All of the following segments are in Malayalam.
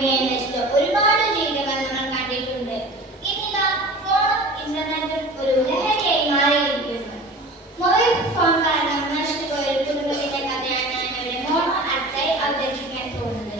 പ്രക്രിയയെ നശിച്ച ഒരുപാട് ജീവിതങ്ങൾ നമ്മൾ കണ്ടിട്ടുണ്ട്. ഇനി ഫോൺ ഇന്റർനെറ്റ് ഒരു ലഹരിയായി മാറിയിരിക്കുന്നു. മൊബൈൽ ഫോൺ കാരണം നശിച്ചുപോയ ഒരു കുടുംബത്തിന്റെ കഥയാണ് ഞാൻ ഇവിടെ മോണോ അടുത്തായി അവതരിപ്പിക്കാൻ പോകുന്നത്.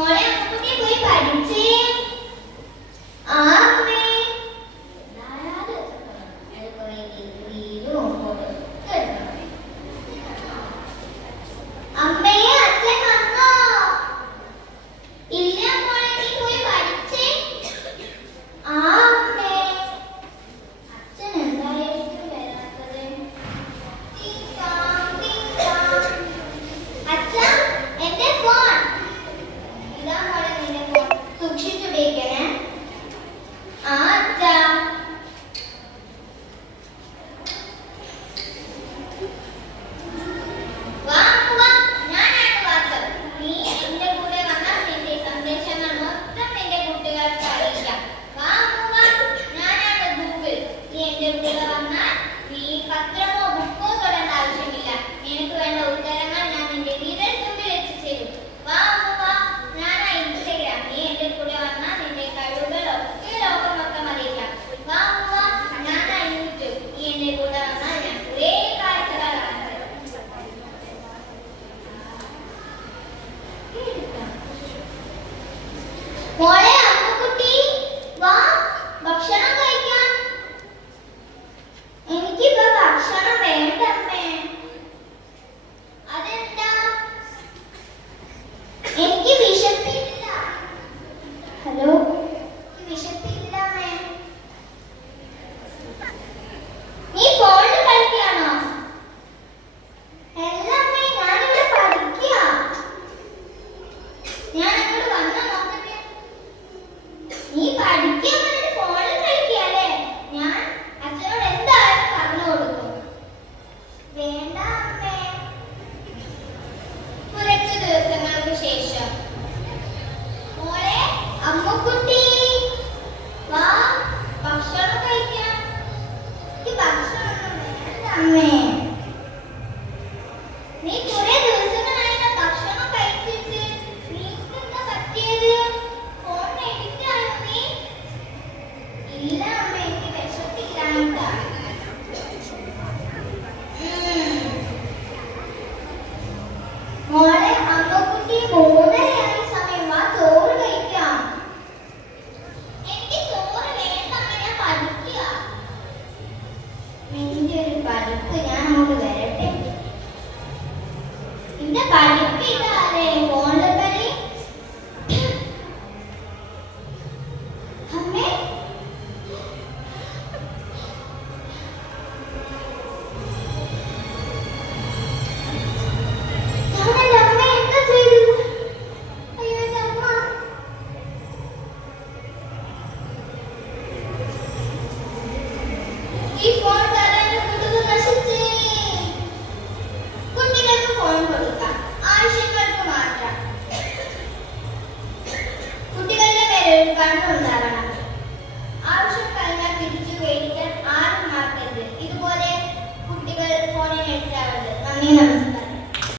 Ngồi em không có biết quý bà điểm Какие അമ്മേ. നീ കുറെ ദിവസങ്ങളായി ഭക്ഷണം കഴിച്ചിട്ട് നീക്കെന്താ പറ്റിയത്? ഫോൺ എടുക്കാണോ നീ? ഇല്ല അമ്മ എനിക്ക് വിശപ്പില്ലാണ്ട മോളെ അമ്മക്കുട്ടി മൂന്ന് 把这 được thư. കയ്യിൽ കണ്ണുണ്ടാകണം ആവശ്യം കഴിഞ്ഞാൽ തിരിച്ചു മേടിക്കാൻ ആരും മറക്കരുത്. ഇതുപോലെ കുട്ടികൾ ഫോണിൽ എത്താറുണ്ട് നന്ദി നമസ്കാരം.